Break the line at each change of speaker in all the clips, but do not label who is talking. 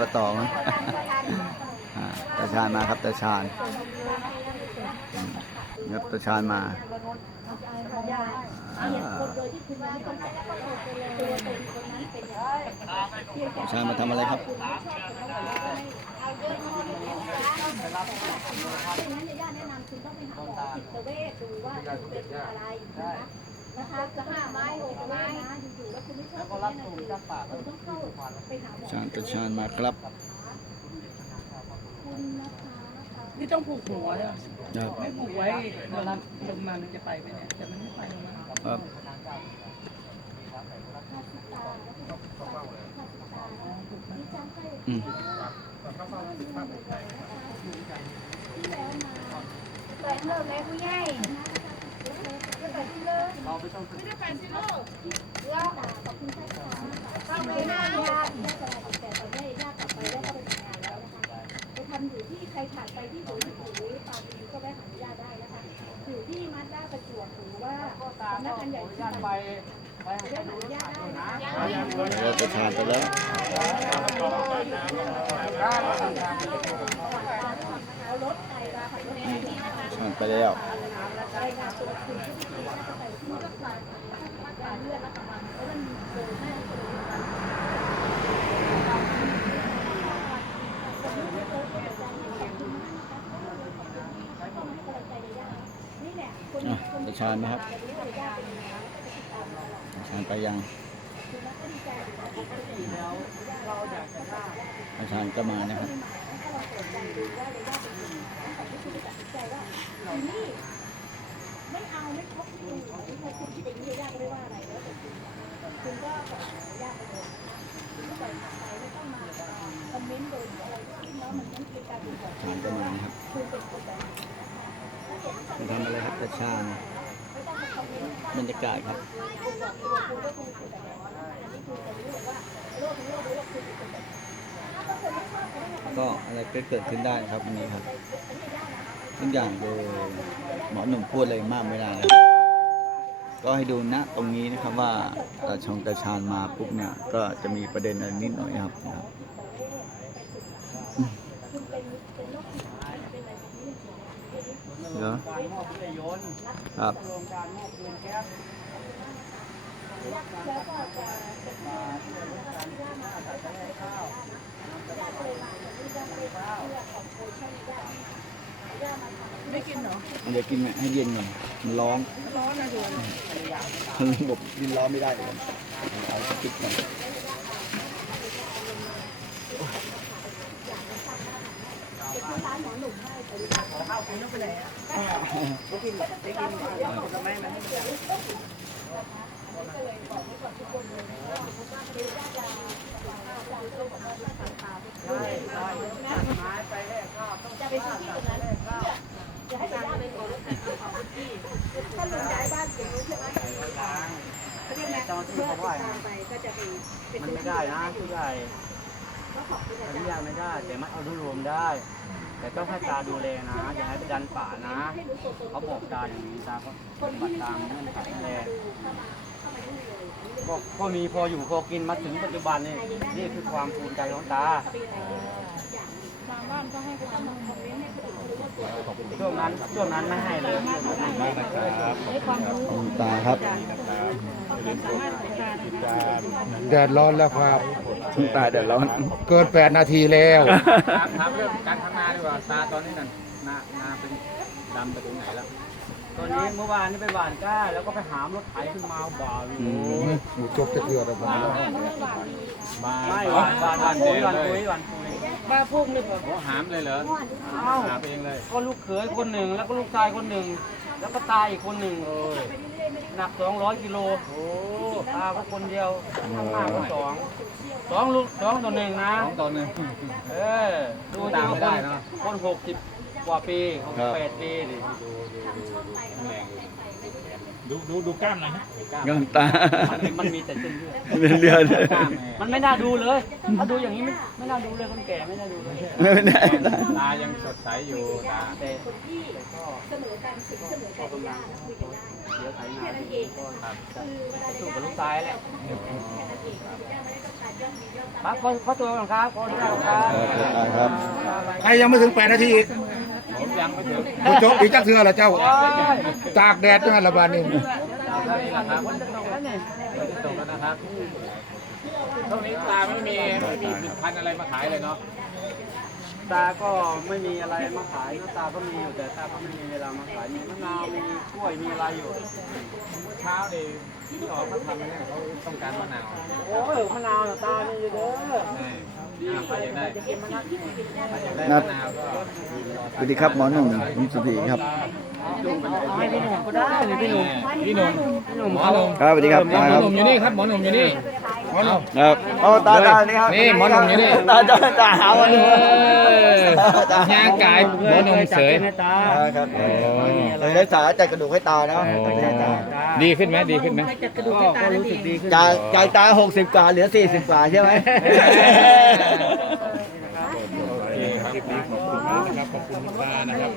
มาต่อมาตาชาญมาครับตาชาญครับตาชาญมาตาชาญมาทำอะไรครับ
นะคะจะห้า ไม้หกไม้นะอยู่ๆแล้วคุณไม่ชอบตรงนี้นะคือคุณต้องเข้าไปหาหมอ
ชาญตาชาญมาครับ
คุณนะคะ
นี่ต้องผูกหัวเนี่ย
ครับ
ไม่ผูกไว้เวลาลงมามันจะไปไหมเนี่ยแต่มันไม่ไปลงมา
ครับอืม
แปลงเลิกแล้วผู้ใหญ่ เข้าไปหน้าญาติแต่ตอนนี้ญาติกลับไปแล้วก็ไปทำงานแล้วนะคะไปทำอยู่ที่ใครผ่านไปที่หรือหรือปาบีก็แวะหาญาติได้นะคะอยู่ที่มัดด้าประจวบหรือว่าสำนักงานใหญ่ที่ไปไปหาญาติได้นะ
เราตาชาญไปแล้ว
เอาไปราคารถ
อืมชาญไปแล้ว
รายงานตัวคุณที่ที่น่าจะไปที่รักษาการเลือดนะคะแล้วมันเกินหน้านนี่แหละคน
อะตาชาญไหมครับชาญไปยังตาชาญก็มานะครับ
ไม่เอาไม่ครบที่คุณที่คุณคิดอย่างนี้ยากไม่ว่าอะไรแล้วแต่คุณคุณก็ขออนุญาตไปเลยคุณก็ปล่อยไปไม่ต้องมาคอมเมนต์โดยอะไรที่แล้วมันต้องเป็นการดูก่อน
ชาญก็มานครับ
คุณเป็นคนแบบ
ไปทำอะไรครับตาชาญบรรยากาศครับ
ก็อะ
ไรก็เกิดขึ้นได้ครับวันนี้ครับ ทุกอย่างคือหมอหนุ่มพูดอะไรมากไม่ได้นะครับก็ให้ดูนะตรงนี้นะครับว่าตาชงตาชาญมาปุ๊บเนี่ย ก็จะมีประเด็นอะไรนิดหน่อยนะครับนะครับเหรอครับ
ไม่กินเหรอ
เดี๋ยวกินให้เย็นก่อนมันร้อน
ร้อนนะดู
ระบบกินร้อนไม่ได้เลยเอาสติ๊กก่อน
ข้าวคุณต้องไปไหนอะไม่กินไม่กินทำไมมั นไม่กิน
จะไปที่ตรงนั้นจะให้ไปย่าไปก่อนถ้าลงย้ายบ้านเสร็จใช่ไหมเขาเรียกนะเพื่อติดตามไปก็จะไปเป็น
มันไม่ได้นะผู้ใหญ่
ก็ขอบคุณอา
อ
จาร
นุ
ย์
ญาตไม่ได้ แต่มันเอารวมได้ แต่ต้องให้ตาดูแลนะ อย่าให้ไปดันป่านะ
ให้รู้ตัวตน
เขาบอกตาอย่างนี้ตาก็
คน
ปฏิ
ไม่
บั
ช
ติตามเงื่อนไข
ก็จะไม่
แล ก็ก็มีพออยู่พอกินมาถึงปัจจุบันนี่นี่คือความภูมิใจของตา
บางบ้านก็ให้ไปทำคอมเมนต์ให้คนอื่นรู้ว่าตัวตน
ช่วงนั้นช่วงนั้นไม่ให้เลย
ให้ความรู้
ขอบคุณตาครับ
แดดร้อนแล้วครับ
คุณตาเดือดร้อน
เกิน8นาทีแล้ว
ถามเรื่องการทำนาดีกว่าตาตอนนี้นั่นนานาเป็นดำไปถึงไหนแล้ว ตอนนี้เมื่อวานนี่ไปหวานก้า แล้วก็ไปหามรถไถขึ้นมาบ่าวอยู่
อืม
หมูจกจะเกลืออะไรบ้า
ไม่หวานหวานหวานปุ๋ยหวานปุ๋ยหวานปุ๋ย
บ้าพุ่งเลยเปล่า
โอ้หามเลยเหรออ้าหามเองเลย ก็ลูกเขยคนหนึ่งแล้วก็ลูกชายคนหนึ่ง แล้วก็ตายอีกคนหนึ่งหนักสองร้อยกิโลโอ้ตาก็คนเดียวตาก็สองสองลูกสองต่อหนึ่งนะสองต่อหนึ่งเออดูตามไม่ได้นะคนหกสิบ กว่าปีหกสิบแปดปีดิ
ดูดูดูกล้ามหน่อยฮะ
ก็ตา
มันมันมีแต่เส้นเลือด
เป็นเลือด
มันไม่น่าดูเลย ถ้าดูอย่างนี้ไม่ไม่น่าดูเลยคนแก่ไม่น่าดูเลย
ไม่ได้ตา
ตายังสดใสอยู่ตาแต่
คนที่เสนอการสิทธิ์เสนอการยาคุยกันได้
เดี๋ยวไถนา
แค่นั้นเอง
ก็ครับ
คือเวลา
สู้
จะ
กับลูกชายแหละ
แค่นั้นเองย่าไม่ได้ต้องการ
ครับขอขอตัวก่อนครับขออนุญาตครับ
ครับได้ครับ
ใครยังไม่ถึงแปดนาทีอีก
ผมยังไม่ถึง
คุณโจ๊กอีกจักเทือละเจ้า ตากแดดด้วยละบาดนี้
ตรงแล้วนะครับตรงนี้ตาไม่มีไม่มีผลิตภัณฑ์อะไรมาขายเลยเนาะ
ตาก็ไม่มีอะไรมาขายตาก็มีอยู่แต่ตาก็ไม่มีเวลามาขายมีมะนาวมีกล้วยมีอะไรอยู่
เช้าดิที่ออกเขาทำเนี่ยเขาต้องการมะนาว
โอ้ยมะนาวน่ะตานี่อยู่เด้อ
ใช่ใครอยากได้ใครอยากได้
นั
มะ
ด
นาวก็
สวัสดีครับหมอหนุ่มคุณสุธีครับ
ให้พี่หนุ่มก็ได้นี่พี่หนุ่ม
พี่หนุ่ม
พี่หนุ่ม
หมอ
เขา
หนุ่ม
ครับสวัสดีครับ
หมอ
ครับ
หนุ่มอยู่นี่ครับหมอหนุ่มอยู่นี่หมอหนุ่ม
ครับโอ้ตาตานี่ครับ
นี่หมอหนุ่มอยู่นี่
ตาตาตาหาวันนี้
ตาย่างกายหมอหนุ่มเสย
ให้ตา
ครับ
โอ้
เลยได้สาจัดกระดูกให้ตานะ
ดีขึ้นไหมดีขึ้นไหม
ก็ก็รู้สึกดีขึ้น
จ่ายจ่ายตาหกสิบกว่าเหลือสี่สิบกว่าใช่ไหม
โอเคครับคลิปนี้ขอบคุณมากนะครับขอบคุณคุณตานะครับ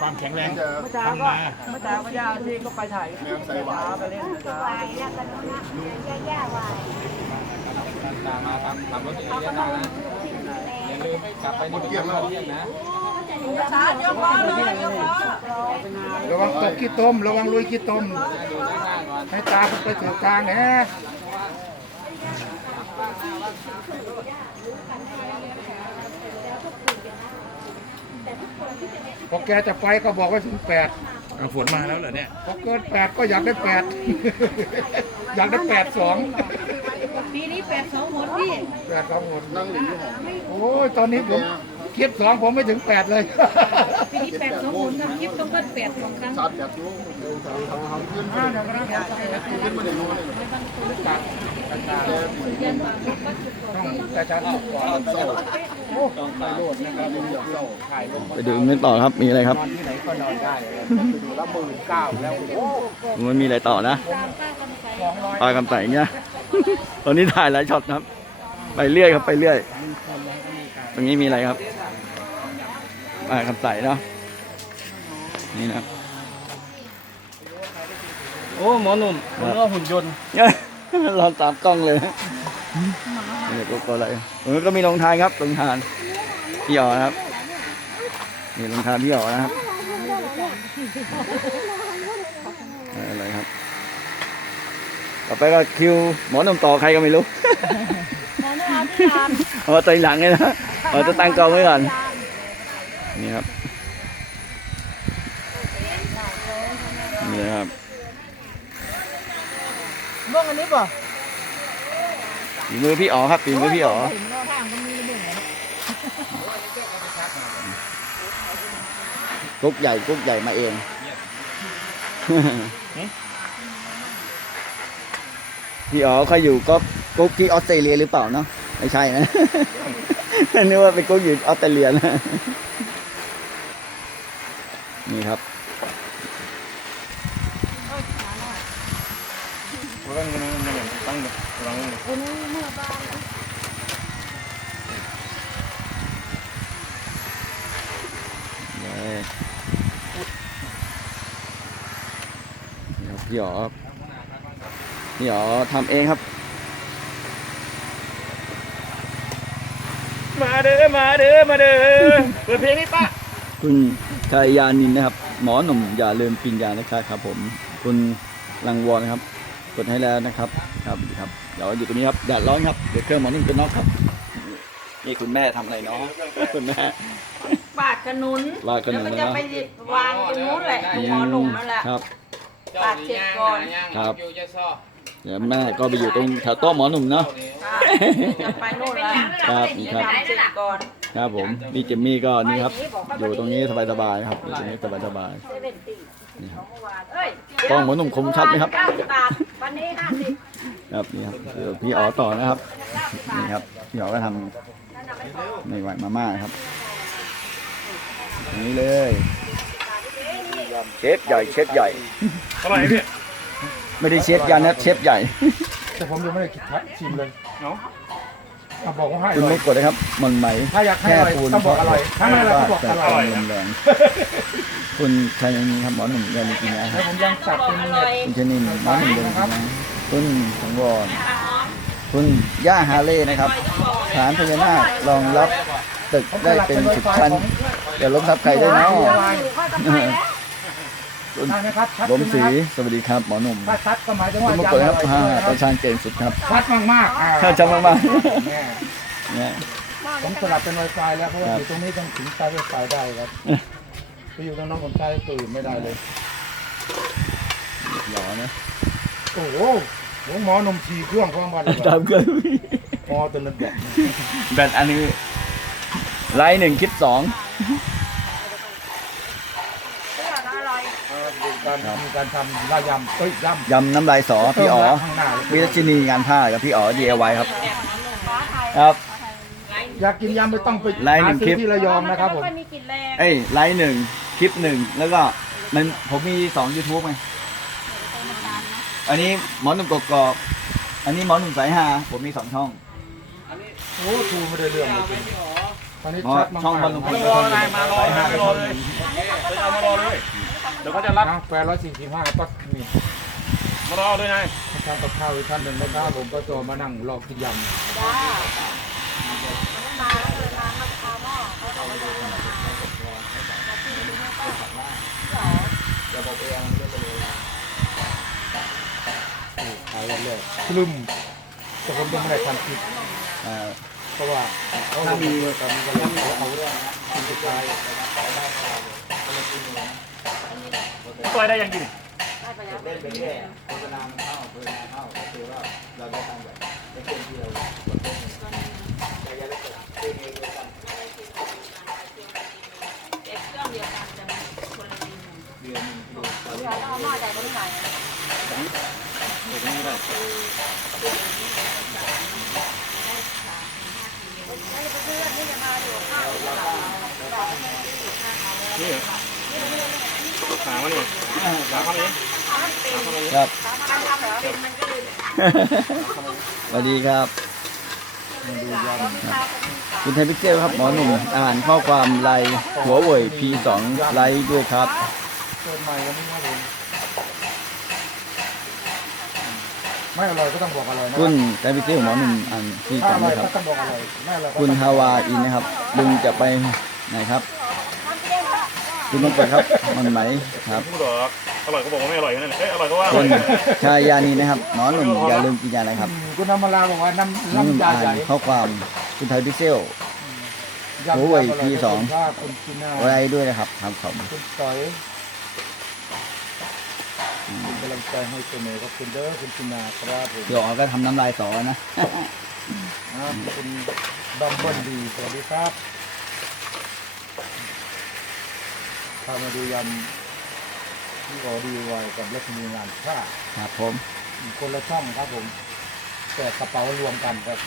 ความแข็งแรงทำนา
เมื่อเช้าก็ย่าที่ก็ไปถ่ายใส่หวาไปเล่นนะจ๊ะ
ตามมาครับขับรถเยอะๆนะอย่าลืมไม่กลับไปนี่เป็นครั้งเที่ยงนะ
ระวังตกขี้ต้ม ระวังลุยขี้ต้ม
ดูหน้าหน้าก่อน
ให้ตาคุณไปถือกลางแหนะ พอแกจะไปก็บอกว่าถึงแปด
เอาฝนมาแล้วเหรอเนี่ย
พอเกินแปดก็อยากได้แปด อยากได้แปดสอง
ปีนี้แปดสองหมดพี่
แปดสองหมดนั่งหลิงโอ้ยตอนนี้ผมคิดสองผมไม่ถึงแปดเลย
ปีนี้แปดสองหมดทำคลิปต้องเบิ้ลแปดสองครั้ง
ต้องแต่อาจารย์ก่อนโอ้ไปโลดนะครับลงเหยียบเศร้าถ่ายลง
ไปดูกันต่อครับมีอะไรครับ
นอนที่ไหนก็นอนได้ดูละหมื่นเก้าแล้วโอ้
มันมีอะไรต่อนะปลากำไสเนี่ยตอนนี้ถ่ายหลายช็อตครับ ไปเรื่อยครับไปเรื่อย ตรงนี้มีอะไรครับปลากำไสเนาะนี่นะครับ
โอ้หมอหนุ่มผมว่าหุ่นยนต์
เราตามกล้องเลยนี่ก็ก็อะไรตรงนี้ก็มีโรงทานครับโรงทาน พี่อ๋อนะครับนี่โรงทานพี่อ๋อนะครับอะไรครับ ต่อไปก็คิวหมอหนุ่มต่อใครก็ไม่รู้เอาใจหลังเลยนะเราจะตั้งกล้องไว้ก่อนนี่ครับนี่นะครับ
บ้องอันนี้ป่ะ
ฝีมือพี่อ๋อครับฝีมือพี่อ๋อ กุ๊กใหญ่กุ๊กใหญ่มาเองพี่อ๋อเขาอยู่ก็กุ๊กที่ออสเตรเลียหรือเปล่าเนาะไม่ใช่นะนึกว่าเป็นกุ๊กอยู่ออสเตรเลียนะนี่ครับนี่ พี่อ๋อครับพี่อ๋อทำเองครับ
มาเด้อมาเด้อมาเด้อเปิดเพลงให้ป้า
คุณชายยานินนะครับ หมอหนุ่มอย่าลืมกินยานะครับครับ ผม คุณลังวอนนะครับ กดให้แล้วนะครับ ครับครับเดี๋ยวอยู่ตรงนี้ครับแดดร้อนครับเดี๋ยวเครื่องหมอนิ่มเป็นน็อกครับ นี่คุณแม่ทำอะไรเนาะคุณแม่
ปาดขนุน
วาดขนุน
แล้วก็จะไปวางตรงนู้นแหละตรงหมอหนุ่มนั่นแหละ
ครับ
ปาดเสร็จก่อน
ครับ
อยู่จะซ่อ
เดี๋ยวแม่ก็ไปอยู่ตรงแถวโต๊ะหมอหนุ่มเนาะ
ค่ะจะไปโน่นละ
ครับนี่ครับ
ทำเสร็จก่อน
ครับผมนี่เจมมี่ก็นี่ครับ อยู่ตรงนี้สบายๆครับอยู่ตรงนี้สบาย
เซเว่นตี
ๆนี่ครับ
เมื่อวานเอ้ย
กล้องหมอหนุ่มคมชัดไหมครับ
เก้าสิบบาทวันนี้ห้าสิบ
ครับนี่ครับเดี๋ยวพี่อ๋อต่อนะครับนี่ครับพี่อ๋อก็ทำในไหวมาม่าครับอย่างนี้เลย เชฟใหญ่เชฟใหญ่
เท่าไหร่พี่
ไม่ได้เชฟยันนะเชฟใหญ่
แต่ผมยังไม่ได้คิดชิมเลย
เนาะ
เอาบอกว่าให้อ
คุณ
ร่อ
ไม่
ย
กดนะครับมันไหม
ถ้าอยากให้อร่อยต้องบอกอร่อยถ้าไม่อร่อยก็บอกอร่อย
ลมแรงคุณชายยังครับหมอหนุ่มยาลีกินนะค
แล้
รั
ว
บ
ผมยังจับเป็น
อร่อย
คุณชนินหมอหนุ่มยาลีกินนะคุณสังวรคุณย่าฮาเล่นะครับ ฐานพญานาครองรับตึกได้เป็นสิบชั้นเดี๋ยวล้มทับใครได้เนาะคุณ
ได้ไหมครับชัด
บม
ขึ้นไห
สี
ครับ
สวัสดีครับหมอหนุ่ม
ถ้าชัดก็หมายถึง
คุ
ว่า
ณมงคลครับฮ่าประชานเก่งสุดครับ
ชัดมากๆอ่า
ถ้าจำมาก
แน่
ๆเนี่ย
ผมสลับเป็น Wi-Fi แล้วเพราะว่าอยู่ตรงนี้ต้องถึงใช้ Wi-Fi ได้ครับไปอยู่ตรงนั้นผมใช้ตื่นไม่ได้เลย
หล่อนะ
โอ้โหหลวงหมอหนมฉีเครื่องพร้อมกันเลย
ตามเกิน
พอตัวนั้นแบบ
แบตอันนี้ไลน์หนึ่งคลิปสอง
การมีการทำลายำเอ้ยยำ
ยำน้ำลายสอพี่อ๋อ
ข้างหน้า
วิรชินีงานผ้ากับพี่อ๋อ DIY ครับ ครับ
อยากกินยำไม่ต้องไป
ไลน์หนึ่ง
หาซื้
คลิป
อที่ระยองนะครับผม
มีกลิ่นแรง
เอ้ยไลน์หนึ่งคลิปหนึ่งแล้วก็มันผมมีสอง YouTube ไงอันนี้หมอหนุ่มกกอกอันนี้หมอหนุ่มสายฮาผมมีสองช่อง
โอ้ทูไม่ได้เรื่องเลยจริงตอนนี้
หมอ
ชัดมาก
ช่องบอลลูน
มารอเลยมารอเลยมารอเลยเดี๋ยวเอามารอเลยเดี๋ยวเขาจะรับ
นะแปดร้อยสี่สิบห้าก็มี
มารอเลยนาย
ทานกับข้าวอีกท่านหนึ่งนะครับผมก็ตัวมานั่งรอกินยำขายวันแรกคลึมแต่ผมยังไม่ได้ทำคลิป
อ่า
เพราะว่าเขามีตอนนี้ก็ยังเขาเอาด้วยกินสุดท้าย
ตัวได้ยังกิน
เล่นเป็นแค่โฆษณามันเข้าโฆษณาเข้าก็คือว่าเราได้ตังค์แบบในเกมที่เราแต่อย่าไปกดเองเลยกัน
เก็บเครื่องเดียวกันจะมีคนละทีหนึ่ง
เดือนหนึ่ง
เราเอาหม้อใส่ตรงไหน
ไม่ได้
นี่เหรอ หามาเนี่ยหาเข้ามานี้
ครับสวัสดีครับคุณไทยพิเศษครับหมอหนุ่มอ่านข้อความไลน์หัวเว่ย P2 ไลน์ด้วยครับ
เปิดใหม่วันนี้ครับผมไม่อร่อยก็ต้องบอกอร่อยนะ
คุณไทยพิเศษหมอหนุ่มอ่านที่
ถ้าอ
จำ
ร่อย
นะค
ก็
รับ
ต้องบอกอร่อยไม่อร่อยก็
คุณ
ต้อง
ฮาวาอินนะครับลุงจะไปไหนครับ คุณต้องไปดครับ มันไหมครับ
พูดหรอกอร่อยก็บอกว่าไม่อร่อยนั่นแหละเอ้ยอร่อยก็ว่าอ
คุ
ร่อย
ณชายานีนะครับหมอหนุ่มอย่าลืมกินยาอะไรครับ
อืมคุณธรรมราบอกว่าน้ำ
น้องหนุ่ม
น้ำยา
อ่า
ใหญ่
นข้อความคุณไทยพิเศษ
ยำ
หัวเว่ย
ยำร่
P2
ก็ว่าคุณกินหน้า
ไลน์ด้วยนะครับครับผม
คุณต่อยเป็นกำลังใจให้เสมอขอบคุณเด้อคุณกินาครับผม
เดี๋ยวอ๋อก็ทำน้ำลายสอนะ
อ่าคุณดัมเบิลดีสวัสดีครับ พามาดูยำที่ออดีวายกับรัชนีงานผ้า
ครับผม
คนละช่องครับผม แต่กระเป๋ารวมกันครับ